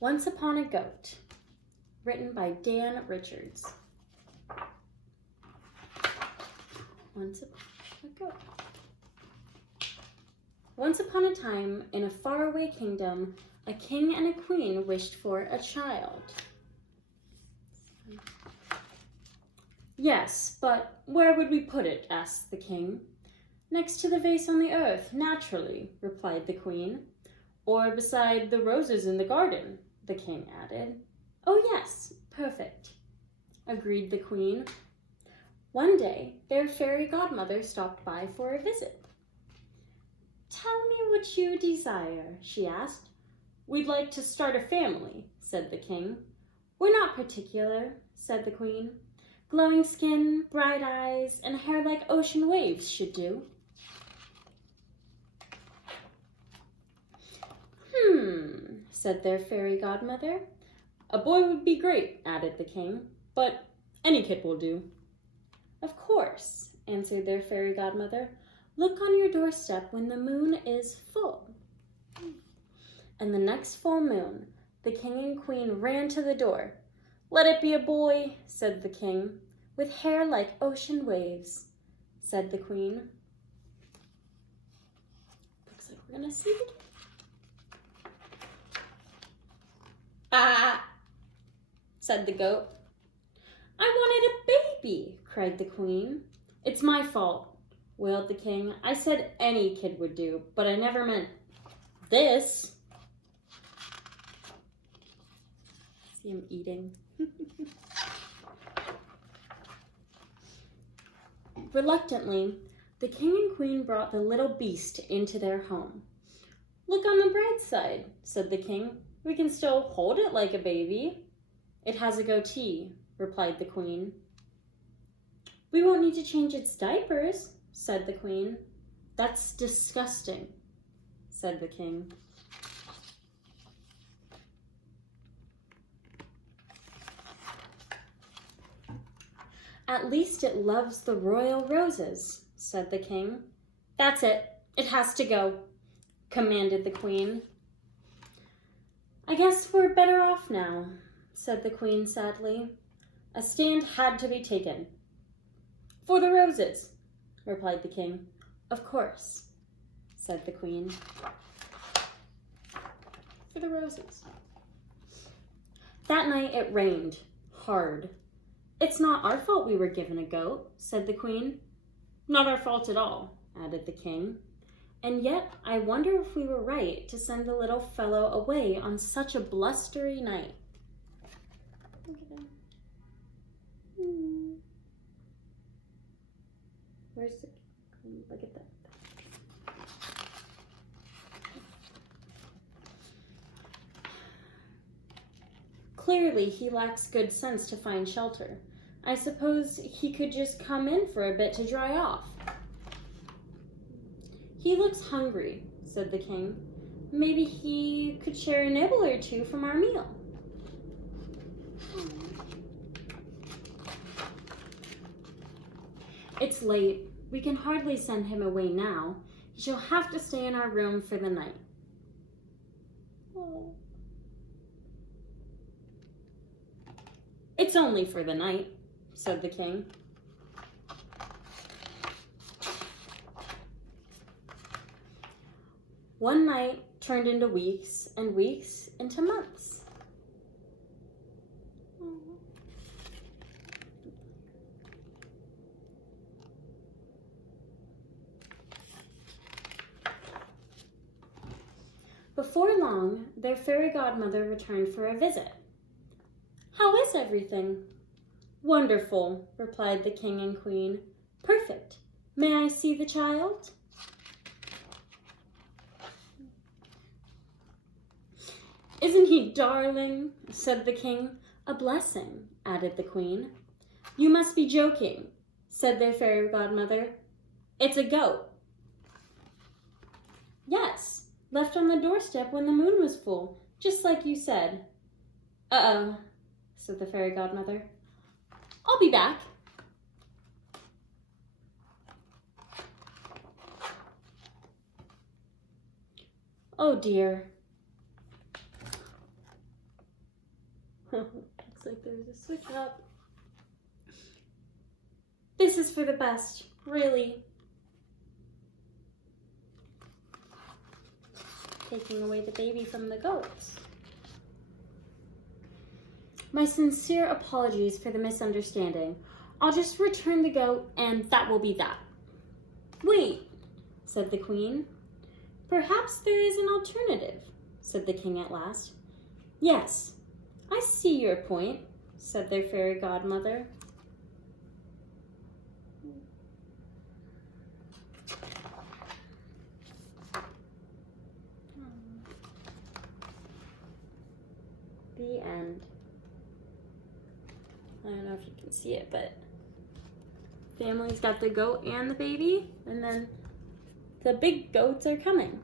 Once Upon a Goat, written by Dan Richards. Once Upon a Goat. Once upon a time, in a faraway kingdom, a king and a queen wished for a child. Yes, but where would we put it? Asked the king. Next to the vase on the earth, naturally, replied the queen. Or beside the roses in the garden, the king added. Oh yes, perfect, agreed the queen. One day, their fairy godmother stopped by for a visit. Tell me what you desire, she asked. We'd like to start a family, said the king. We're not particular, said the queen. Glowing skin, bright eyes, and hair like ocean waves should do. Said their fairy godmother. A boy would be great, added the king, but any kid will do. Of course, answered their fairy godmother. Look on your doorstep when the moon is full. And the next full moon, the king and queen ran to the door. Let it be a boy, said the king, with hair like ocean waves, said the queen. Looks like we're gonna see it. Ah, said the goat. I wanted a baby, cried the queen. It's my fault, wailed the king. I said any kid would do, but I never meant this. See him eating. Reluctantly, the king and queen brought the little beast into their home. Look on the bright side, said the king. We can still hold it like a baby. It has a goatee, replied the queen. We won't need to change its diapers, said the queen. That's disgusting, said the king. At least it loves the royal roses, said the king. That's it. It has to go, commanded the queen. I guess we're better off now, said the queen sadly. A stand had to be taken. For the roses, replied the king. Of course, said the queen. For the roses. That night it rained hard. It's not our fault we were given a goat, said the queen. Not our fault at all, added the king. And yet I wonder if we were right to send the little fellow away on such a blustery night. Look at him. Where's the... Look at that. Clearly, he lacks good sense to find shelter. I suppose he could just come in for a bit to dry off. He looks hungry, said the king. Maybe he could share a nibble or two from our meal. It's late. We can hardly send him away now. He shall have to stay in our room for the night. Oh. It's only for the night, said the king. One night turned into weeks, and weeks into months. Before long, their fairy godmother returned for a visit. How is everything? Wonderful, replied the king and queen. Perfect. May I see the child? Isn't he darling? Said the king. A blessing, added the queen. You must be joking, said their fairy godmother. It's a goat. Yes, left on the doorstep when the moon was full, just like you said. Uh-oh, said the fairy godmother. I'll be back. Oh dear. Looks like there's a switch up. This is for the best, really. Taking away the baby from the goats. My sincere apologies for the misunderstanding. I'll just return the goat and that will be that. Wait, said the queen. Perhaps there is an alternative, said the king at last. Yes, I see your point, said their fairy godmother. The end. I don't know if you can see it, but family's got the goat and the baby, and then the big goats are coming.